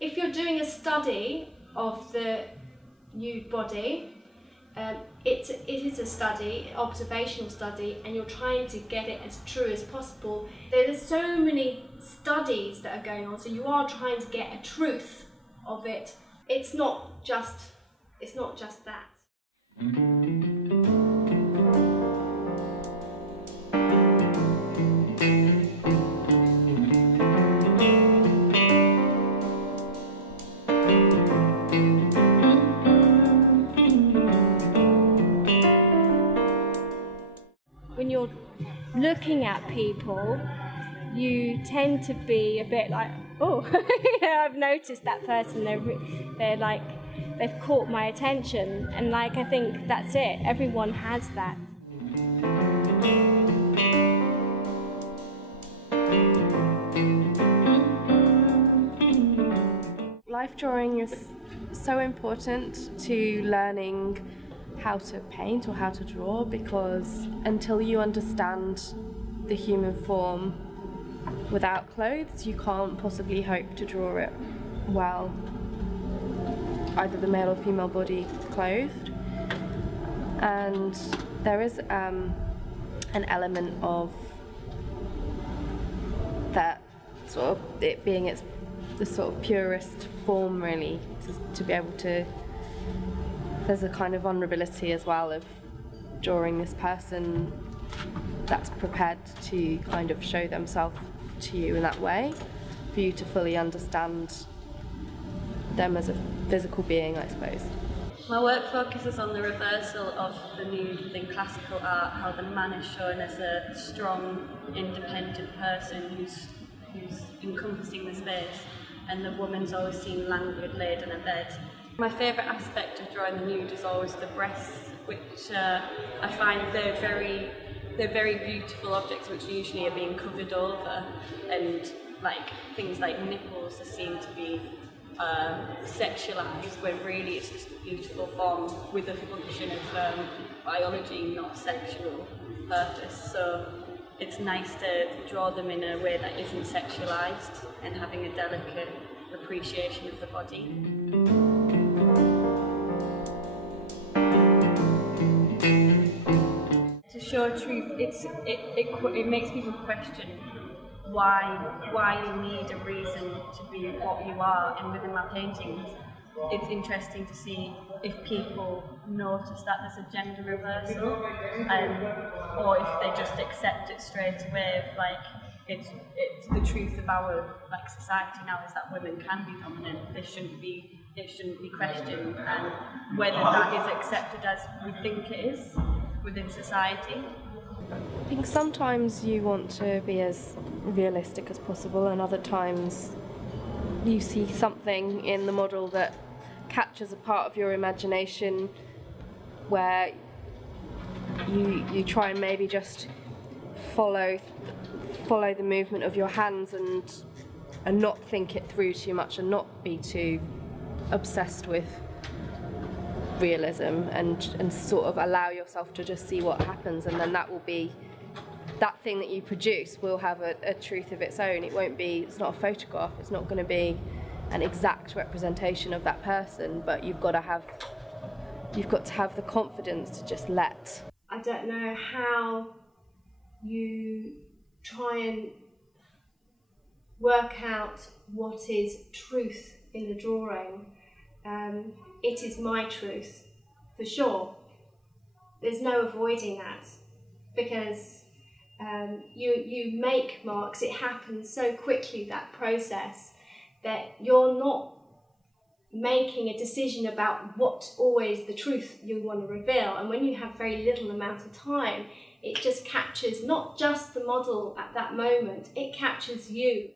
if you're doing a study of the nude body, it is a study, observational study, and you're trying to get it as true as possible. There's so many studies that are going on, so you are trying to get a truth of it. It's not just that. When you're looking at people, you tend to be a bit like, oh, I've noticed that person, they're like, they've caught my attention, and like, I think that's it, everyone has that. Life drawing is so important to learning how to paint or how to draw, because until you understand the human form without clothes, you can't possibly hope to draw it well, either the male or female body clothed. And there is an element of that sort of it being the sort of purest form, really, to be able to, there's a kind of vulnerability as well of drawing this person that's prepared to kind of show themselves to you in that way, for you to fully understand them as a physical being, I suppose. My work focuses on the reversal of the nude within classical art, how the man is shown as a strong, independent person who's encompassing the space, and the woman's always seen languid, laid in a bed. My favourite aspect of drawing the nude is always the breasts, which I find they're very beautiful objects which usually are being covered over, and like things like nipples are seen to be sexualised, when really it's just a beautiful form with a function of biology, not sexual purpose. So it's nice to draw them in a way that isn't sexualised and having a delicate appreciation of the body. To show truth, it makes people question why you need a reason to be what you are. And within my paintings, it's interesting to see if people notice that there's a gender reversal, or if they just accept it straight away. If like it's the truth of our like society now is that women can be dominant. It shouldn't be questioned, and whether that is accepted as we think it is within society. I think sometimes you want to be as realistic as possible, and other times you see something in the model that captures a part of your imagination where you try and maybe just follow the movement of your hands and not think it through too much, and not be too obsessed with realism, and sort of allow yourself to just see what happens, and then that thing that you produce will have a truth of its own. It's not a photograph, it's not going to be an exact representation of that person, but you've got to have the confidence to just let. I don't know how you try and work out what is truth in the drawing. It is my truth, for sure. There's no avoiding that, because you make marks. It happens so quickly, that process, that you're not making a decision about what's always the truth you want to reveal. And when you have very little amount of time, it just captures not just the model at that moment, it captures you.